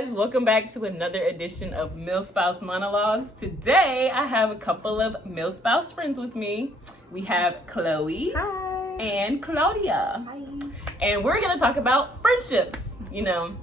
guys, welcome back to another edition of Milspouse Monologues. Today I have a couple of Milspouse friends with me. We have Chloe. Hi. And Claudia. Hi. And we're going to talk about friendships. You know,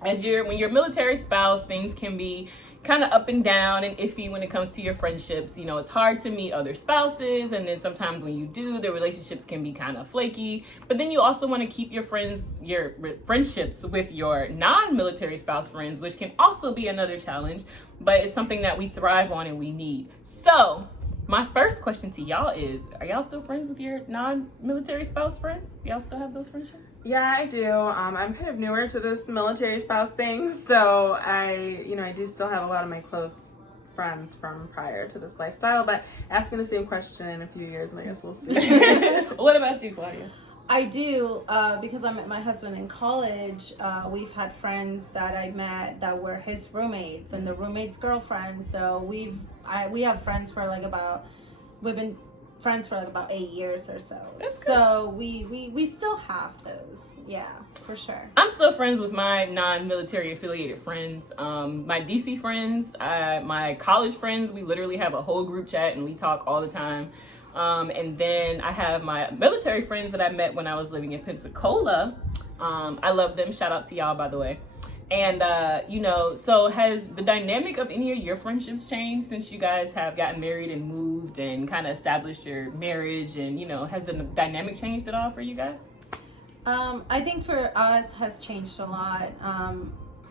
when you're a military spouse, things can be kind of up and down and iffy when it comes to your friendships. You know, it's hard to meet other spouses, and then sometimes when you do, the relationships can be kind of flaky. But then you also want to keep your friendships with your non-military spouse friends, which can also be another challenge, but it's something that we thrive on and we need. So my first question to y'all is, are y'all still friends with your non-military spouse friends? Y'all still have those friendships? Yeah, I do. I'm kind of newer to this military spouse thing, so I do still have a lot of my close friends from prior to this lifestyle, but ask me the same question in a few years and I guess we'll see. What about you, Claudia? I do, because I met my husband in college. We've had friends that I met that were his roommates and the roommate's girlfriend. So we have friends for we've been friends for about 8 years or so. That's good. So we still have those. Yeah, for sure. I'm still friends with my non-military affiliated friends. My DC friends, my college friends, we literally have a whole group chat and we talk all the time. And then I have my military friends that I met when I was living in Pensacola. I love them. Shout out to y'all, by the way. And, so has the dynamic of any of your friendships changed since you guys have gotten married and moved and kind of established your marriage? And, has the dynamic changed at all for you guys? I think for us has changed a lot.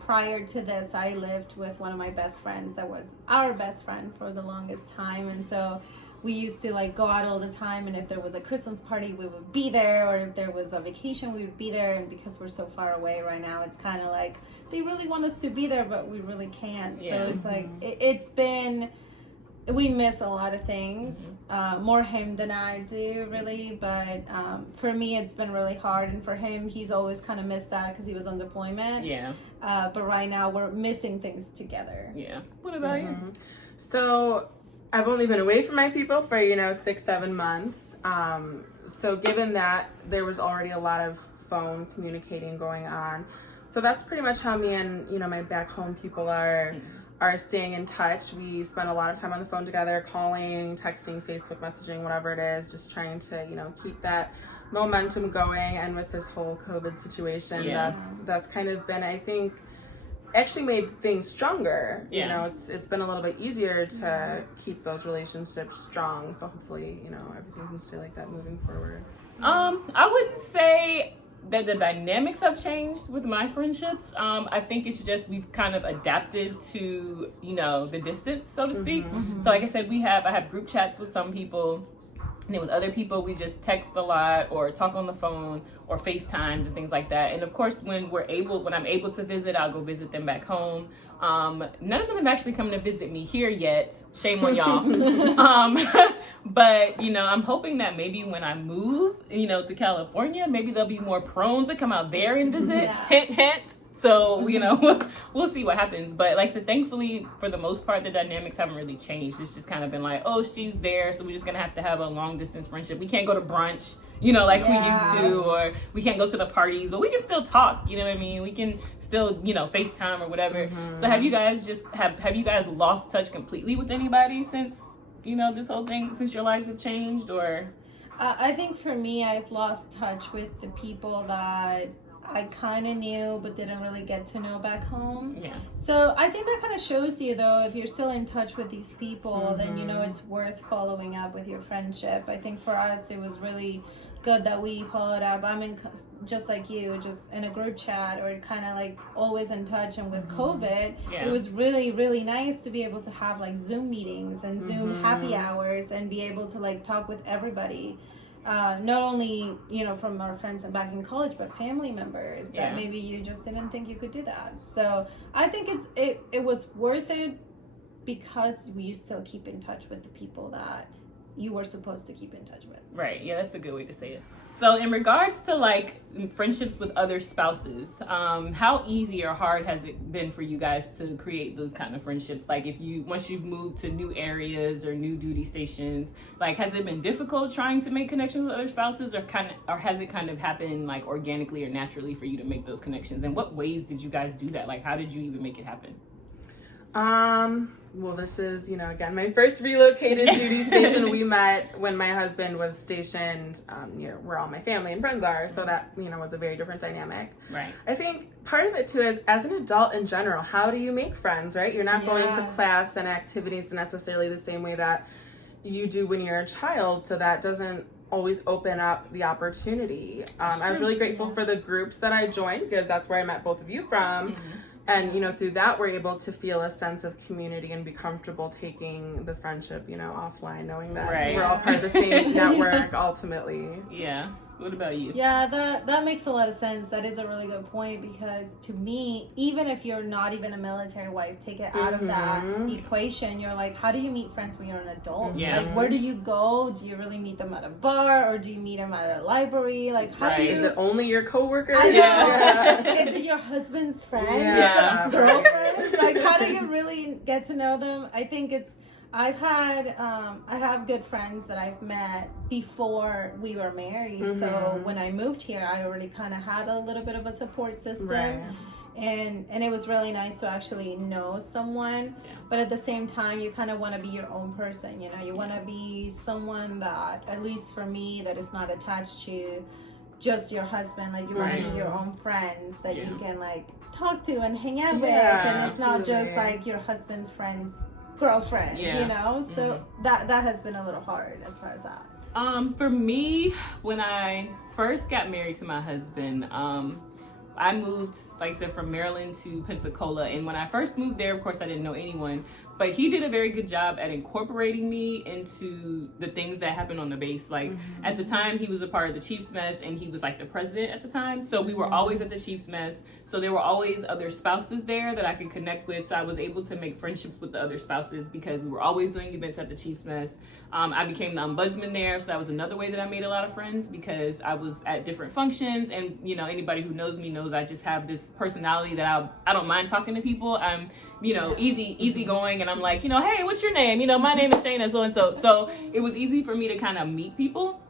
Prior to this, I lived with one of my best friends that was our best friend for the longest time. And so we used to go out all the time, and if there was a Christmas party, we would be there, or if there was a vacation, we would be there. And because we're so far away right now, it's kind of like they really want us to be there, but we really can't. Yeah. So it's we miss a lot of things, more him than I do, really. But for me, it's been really hard, and for him, he's always kind of missed that because he was on deployment. Yeah. But right now, we're missing things together. Yeah. What about you? So I've only been away from my people for 6-7 months. So given that there was already a lot of phone communicating going on, so that's pretty much how me and my back home people are staying in touch. We spend a lot of time on the phone together, calling, texting, Facebook messaging, whatever it is, just trying to keep that momentum going. And with this whole COVID situation, that's kind of been, I think, actually made things stronger. Yeah. It's been a little bit easier to keep those relationships strong. So hopefully, everything can stay like that moving forward. I wouldn't say that the dynamics have changed with my friendships. I think it's just we've kind of adapted to, the distance, so to speak. So like I said, I have group chats with some people, and then with other people, we just text a lot or talk on the phone or FaceTimes and things like that. And of course, when I'm able to visit, I'll go visit them back home. None of them have actually come to visit me here yet. Shame on y'all. But, I'm hoping that maybe when I move, to California, maybe they'll be more prone to come out there and visit. Yeah. Hint, hint. So, we'll see what happens. But like I said, thankfully, for the most part, the dynamics haven't really changed. It's just kind of been like, oh, she's there, so we're just going to have a long distance friendship. We can't go to brunch, we used to, or we can't go to the parties, but we can still talk, you know what I mean? We can still, FaceTime or whatever. So have you guys lost touch completely with anybody since, this whole thing, since your lives have changed, or? I think for me, I've lost touch with the people that I kind of knew but didn't really get to know back home. Yeah. So I think that kind of shows you, though, if you're still in touch with these people, then it's worth following up with your friendship. I think for us, it was really good that we followed up. I'm in, just like you, just in a group chat or kind of always in touch. And with COVID, it was really, really nice to be able to have Zoom meetings and Zoom happy hours and be able to talk with everybody. Not only, from our friends back in college, but family members that maybe you just didn't think you could do that. So I think it was worth it because we still keep in touch with the people that you were supposed to keep in touch with. Right. Yeah, that's a good way to say it. So in regards to like friendships with other spouses, how easy or hard has it been for you guys to create those kind of friendships? Like once you've moved to new areas or new duty stations, like has it been difficult trying to make connections with other spouses, or has it kind of happened like organically or naturally for you to make those connections? And what ways did you guys do that? Like how did you even make it happen? Well, this is, again, my first relocated duty station. We met when my husband was stationed, near where all my family and friends are. So that, was a very different dynamic. Right. I think part of it too is, as an adult in general, how do you make friends, right? You're not going to class and activities necessarily the same way that you do when you're a child. So that doesn't always open up the opportunity. I was really grateful for the groups that I joined, because that's where I met both of you from. Mm-hmm. And, through that, we're able to feel a sense of community and be comfortable taking the friendship, offline, knowing that we're all part of the same network ultimately. Yeah. What about you? Yeah, that makes a lot of sense. That is a really good point, because to me, even if you're not even a military wife, take it out of that equation. You're like, how do you meet friends when you're an adult? Yeah. Like, where do you go? Do you really meet them at a bar, or do you meet them at a library? Like, how do you... Is it only your coworker? I know. Yeah. Is it your husband's friend? Yeah. Girlfriend? Like, how do you really get to know them? I think I have good friends that I've met before we were married. Mm-hmm. So when I moved here, I already kind of had a little bit of a support system. Right. And it was really nice to actually know someone. Yeah. But at the same time, you kind of want to be your own person. You want to be someone that, at least for me, that is not attached to just your husband. Like, you want to be your own friends that you can like talk to and hang out with. And it's not just like your husband's friend's girlfriend, so that has been a little hard as far as that. For me, when I first got married to my husband, I moved, like I said, from Maryland to Pensacola, and when I first moved there, of course, I didn't know anyone, but he did a very good job at incorporating me into the things that happened on the base. Like, at the time, he was a part of the Chiefs Mess, and he was like the president at the time, so we were always at the Chiefs Mess, so there were always other spouses there that I could connect with, so I was able to make friendships with the other spouses because we were always doing events at the Chiefs Mess. I became the ombudsman there, so that was another way that I made a lot of friends, because I was at different functions, and anybody who knows me knows I just have this personality that I don't mind talking to people. I'm easy going, and I'm like, hey, what's your name? My name is Shane as well. And so it was easy for me to kind of meet people.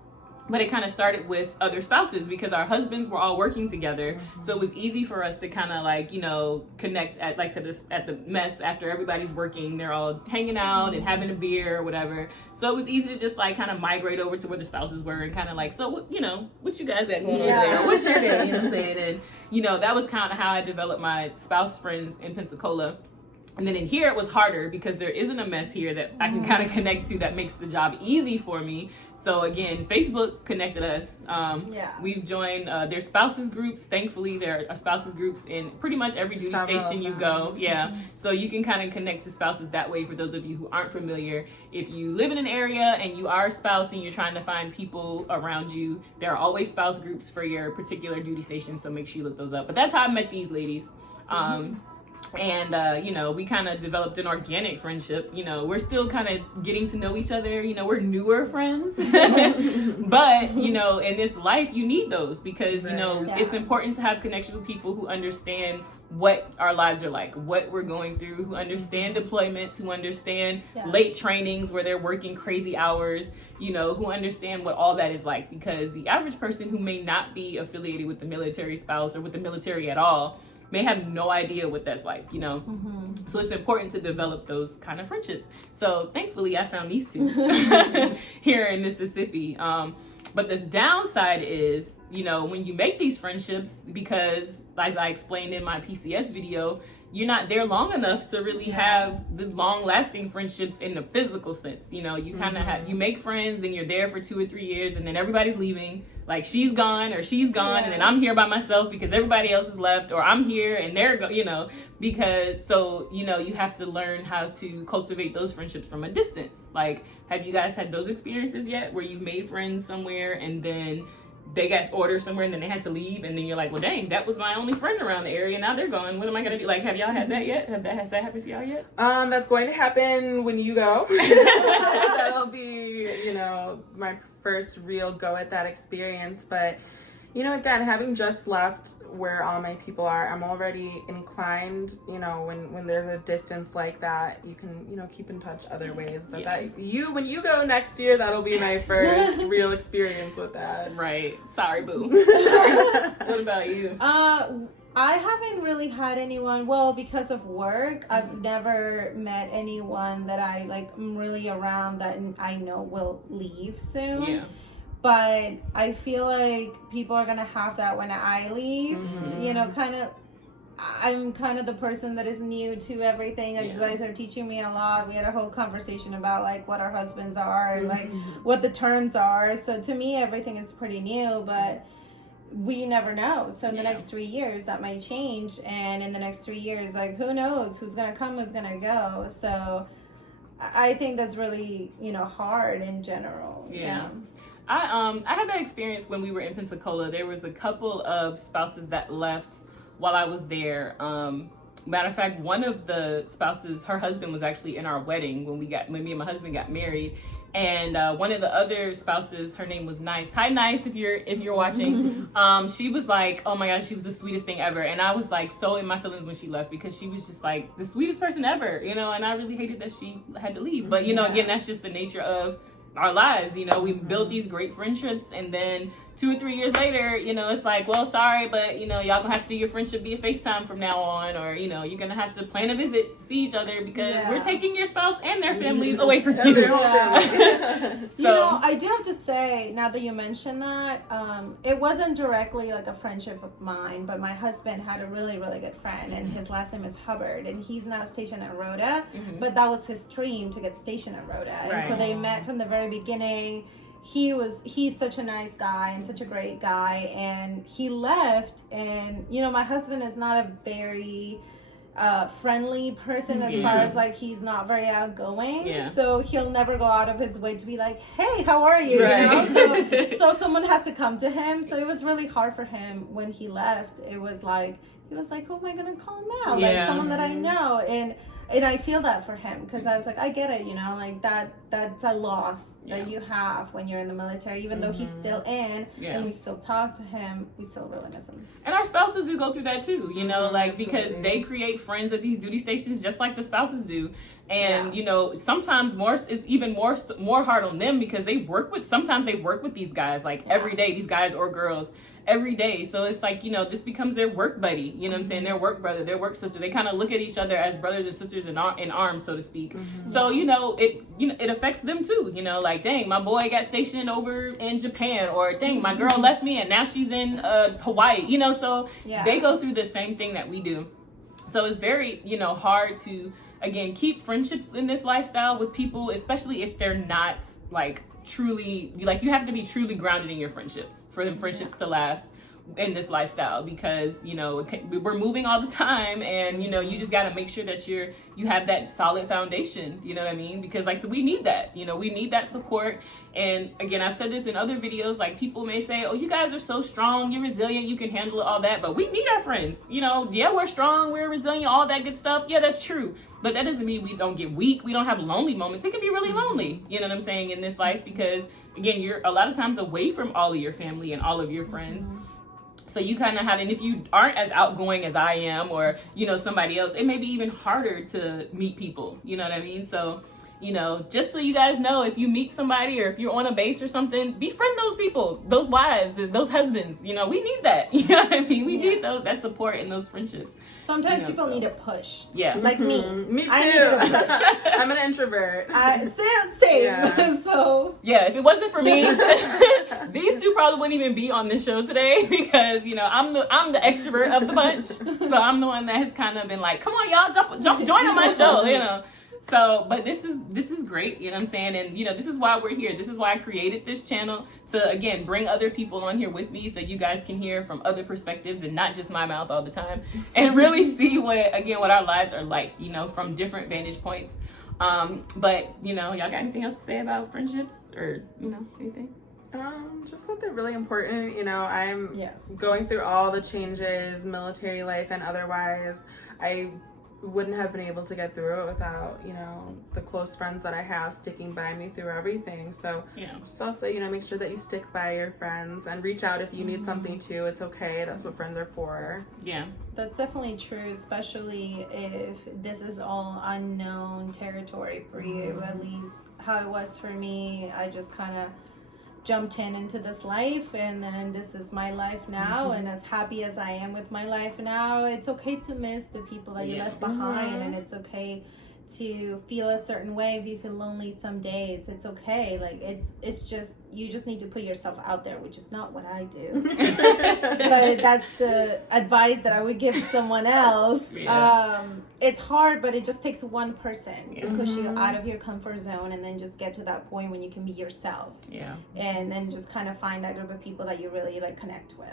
But it kind of started with other spouses because our husbands were all working together. So it was easy for us to kind of like, connect at, like I said, at the mess after everybody's working. They're all hanging out and having a beer or whatever. So it was easy to just like kind of migrate over to where the spouses were and kind of like, so, what you guys got going on there? What's your day? I'm saying? And, that was kind of how I developed my spouse friends in Pensacola. And then in here, it was harder because there isn't a mess here that I can kind of connect to that makes the job easy for me. So again, Facebook connected us. We've joined their spouses groups. Thankfully, there are spouses groups in pretty much every duty station you go. Yeah. So you can kind of connect to spouses that way. For those of you who aren't familiar, if you live in an area and you are a spouse and you're trying to find people around you, there are always spouse groups for your particular duty station. So make sure you look those up. But that's how I met these ladies. And, we kind of developed an organic friendship. We're still kind of getting to know each other. We're newer friends. But, in this life, you need those because, it's important to have connections with people who understand what our lives are like, what we're going through, who understand deployments, who understand late trainings where they're working crazy hours, who understand what all that is like. Because the average person who may not be affiliated with the military spouse or with the military at all may have no idea what that's like, So it's important to develop those kind of friendships. So thankfully I found these two here in Mississippi. But the downside is, when you make these friendships, because as I explained in my PCS video, you're not there long enough to really have the long-lasting friendships in the physical sense. You kind of you make friends and you're there for 2 or 3 years, and then everybody's leaving. Like she's gone or she's gone, and then I'm here by myself because everybody else is left, or I'm here and they're because you have to learn how to cultivate those friendships from a distance. Like, have you guys had those experiences yet, where you've made friends somewhere and then they got orders somewhere and then they had to leave, and then you're like, well, dang, that was my only friend around the area. Now they're gone. What am I gonna do? Like, have y'all had that yet? Has that happened to y'all yet? That's going to happen when you go. That'll be, my first real go at that experience. But, again, having just left where all my people are, I'm already inclined, when there's a distance like that, you can, keep in touch other ways. But when you go next year, that'll be my first real experience with that. Right. Sorry, boo. What about you? I haven't really had anyone, because of work, I've never met anyone that I am really around that I know will leave soon. Yeah. But I feel like people are gonna have that when I leave. I'm kind of the person that is new to everything. You guys are teaching me a lot. We had a whole conversation about what our husbands are and what the terms are. So to me, everything is pretty new, but we never know. So in the next 3 years, that might change. And in the next 3 years, who knows who's gonna come, who's gonna go. So I think that's really, hard in general. Yeah. I had that experience when we were in Pensacola. There was a couple of spouses that left while I was there. Matter of fact, one of the spouses, her husband was actually in our wedding when me and my husband got married. And one of the other spouses, her name was Nice. Hi, Nice, if you're watching. She was like, oh my gosh, she was the sweetest thing ever. And I was so in my feelings when she left, because she was just the sweetest person ever, and I really hated that she had to leave. But again, that's just the nature of our lives. We built these great friendships, and then 2 or 3 years later, it's well, sorry, but y'all gonna have to do your friendship via FaceTime from now on, or you're gonna have to plan a visit to see each other, because we're taking your spouse and their families away from you. So I do have to say, now that you mention that, it wasn't directly a friendship of mine, but my husband had a really, really good friend, and his last name is Hubbard, and he's now stationed at Rhoda, but that was his dream, to get stationed at Rhoda. And so they met from the very beginning. He's such a nice guy and such a great guy, and he left, and my husband is not a very friendly person as far as he's not very outgoing, so he'll never go out of his way to be hey, how are you, so someone has to come to him. So it was really hard for him when he left. It was he was who am I gonna call now? Someone that I know. And I feel that for him, because I was I get it, that's a loss that you have when you're in the military, even though he's still in and we still talk to him, we still really miss him. And our spouses do go through that too, because they create friends at these duty stations just like the spouses do. And sometimes it's even more hard on them, because sometimes they work with these guys every day, these guys or girls every day. So it's this becomes their work buddy, what I'm saying, their work brother, their work sister. They kind of look at each other as brothers and sisters in arms, so to speak. So it affects them too, dang, my boy got stationed over in Japan, or dang, my girl left me and now she's in Hawaii, so they go through the same thing that we do. So it's very hard to again keep friendships in this lifestyle with people, especially if they're not truly you have to be truly grounded in your friendships for the friendships to last in this lifestyle, because we're moving all the time, and you just got to make sure that you have that solid foundation, what I mean, because so we need that, we need that support. And again, I've said this in other videos, people may say, oh, you guys are so strong, you're resilient, you can handle it, all that, but we need our friends, we're strong, we're resilient, all that good stuff, that's true, but that doesn't mean we don't get weak, we don't have lonely moments. It can be really lonely, what I'm saying, in this life, because again, you're a lot of times away from all of your family and all of your friends. So you kind of have, and if you aren't as outgoing as I am, or, somebody else, it may be even harder to meet people, what I mean? So, just so you guys know, if you meet somebody, or if you're on a base or something, befriend those people, those wives, those husbands, we need that, what I mean? We need that support and those friendships. Sometimes people need a push. Yeah. Like me. Me too. I need a push. I'm an introvert. Same. Yeah. So. Yeah, if it wasn't for me, these two probably wouldn't even be on this show today, because I'm the extrovert of the bunch. So I'm the one that has kind of been come on, y'all, jump, join on my show, So, but this is great, what I'm saying? And, this is why we're here. This is why I created this channel, to, again, bring other people on here with me, so you guys can hear from other perspectives and not just my mouth all the time, and really see what our lives are like, from different vantage points. But, y'all got anything else to say about friendships, or, anything? Just that they're really important. You know, I'm Yes. going through all the changes, military life and otherwise. I wouldn't have been able to get through it without, you know, the close friends that I have sticking by me through everything. So just also, you know, make sure that you stick by your friends and reach out if you need something too. It's okay. That's what friends are for. Yeah. That's definitely true, especially if this is all unknown territory for you, at least how it was for me. I just kind of jumped into this life, and then this is my life now, and as happy as I am with my life now, it's okay to miss the people that you left behind, and it's okay to feel a certain way if you feel lonely some days. It's okay. Like it's just, you just need to put yourself out there, which is not what I do. But that's the advice that I would give someone else. It's hard, but it just takes one person to push you out of your comfort zone, and then just get to that point when you can be yourself. And then just kind of find that group of people that you really like connect with.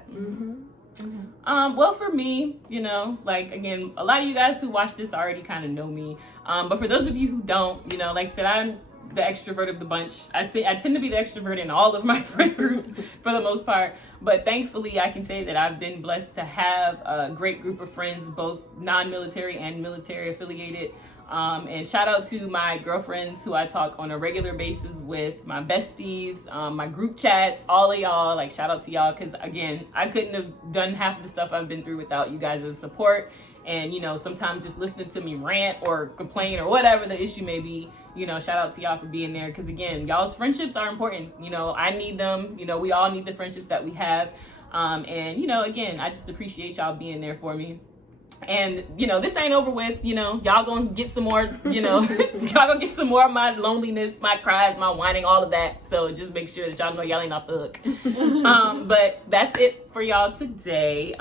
Well, for me, you know, like, again, a lot of you guys who watch this already kind of know me. But for those of you who don't, you know, like I said, I'm the extrovert of the bunch. I tend to be the extrovert in all of my friend groups for the most part. But thankfully, I can say that I've been blessed to have a great group of friends, both non-military and military affiliated. And shout out to my girlfriends who I talk on a regular basis with, my besties, my group chats, all of y'all. Like, shout out to y'all, because again, I couldn't have done half of the stuff I've been through without you guys' support. And, you know, sometimes just listening to me rant or complain or whatever the issue may be, you know, shout out to y'all for being there. Because again, y'all's friendships are important. You know, I need them. You know, we all need the friendships that we have. And, you know, again, I just appreciate y'all being there for me. And, you know, this ain't over with. You know, y'all gonna get some more, you know, y'all gonna get some more of my loneliness, my cries, my whining, all of that. So just make sure that y'all know y'all ain't off the hook. But that's it for y'all today.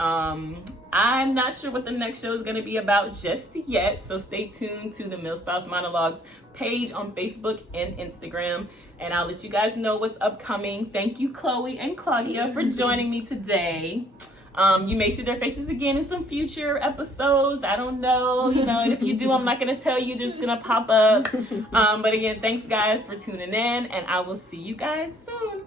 I'm not sure what the next show is going to be about just yet, so stay tuned to the Milspouse Monologues page on Facebook and Instagram, and I'll let you guys know what's upcoming. Thank you, Chloe and Claudia, for joining me today. You may see their faces again in some future episodes. I don't know, you know, and if you do, I'm not going to tell you. They're just going to pop up. But again, thanks, guys, for tuning in, and I will see you guys soon.